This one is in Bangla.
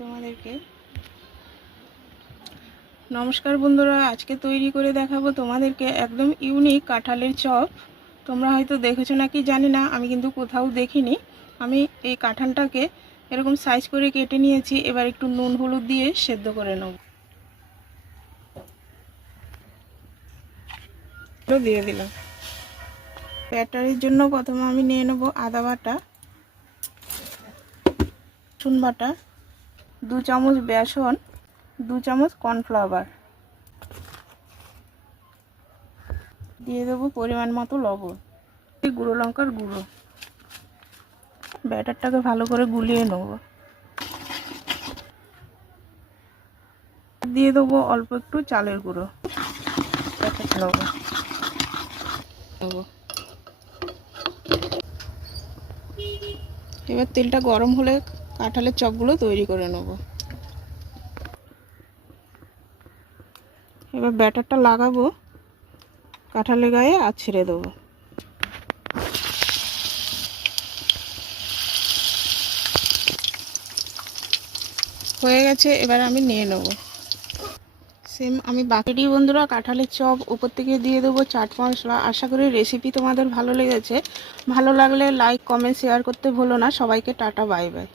তোমাদেরকে নমস্কার বন্ধুরা, আজকে তৈরি করে দেখাবো তোমাদেরকে একদম ইউনিক কাঁঠালের চপ। তোমরা হয়তো দেখেছো নাকি জানি না, আমি কিন্তু কোথাও দেখিনি। আমি এই কাঁঠালটাকে এরকম সাইজ করে কেটে নিয়েছি। এবার একটু নুন হলুদ দিয়ে সেদ্ধ করে নেব। দিয়ে দিলাম। ব্যাটারির জন্য প্রথমে আমি নিয়ে নেব আদা বাটা, রসুন বাটা, 2 চামচ বেসন, 2 চামচ কর্নফ্লাওয়ার, দিয়ে দেবো পরিমাণ মতো লবণ, গুঁড়ো লঙ্কার গুঁড়ো। ব্যাটারটাকে ভালো করে গুলিয়ে নেব। দিয়ে দেবো অল্প একটু চালের গুঁড়ো। এবার তেলটা গরম হলে কাঁঠালের চপগুলো তৈরি করে নেব। এবার ব্যাটারটা লাগাবো কাঁঠালের গায়ে আর ছেড়ে দেবো। হয়ে গেছে, এবার আমি নিয়ে নেব। সেম আমি বাকিটি বন্ধুরা কাঁঠালের চপ উপর থেকে দিয়ে দেবো চাট মশলা। আশা করি রেসিপি তোমাদের ভালো লেগেছে। ভালো লাগলে লাইক কমেন্ট শেয়ার করতে ভুলো না। সবাইকে টাটা, বাই বাই।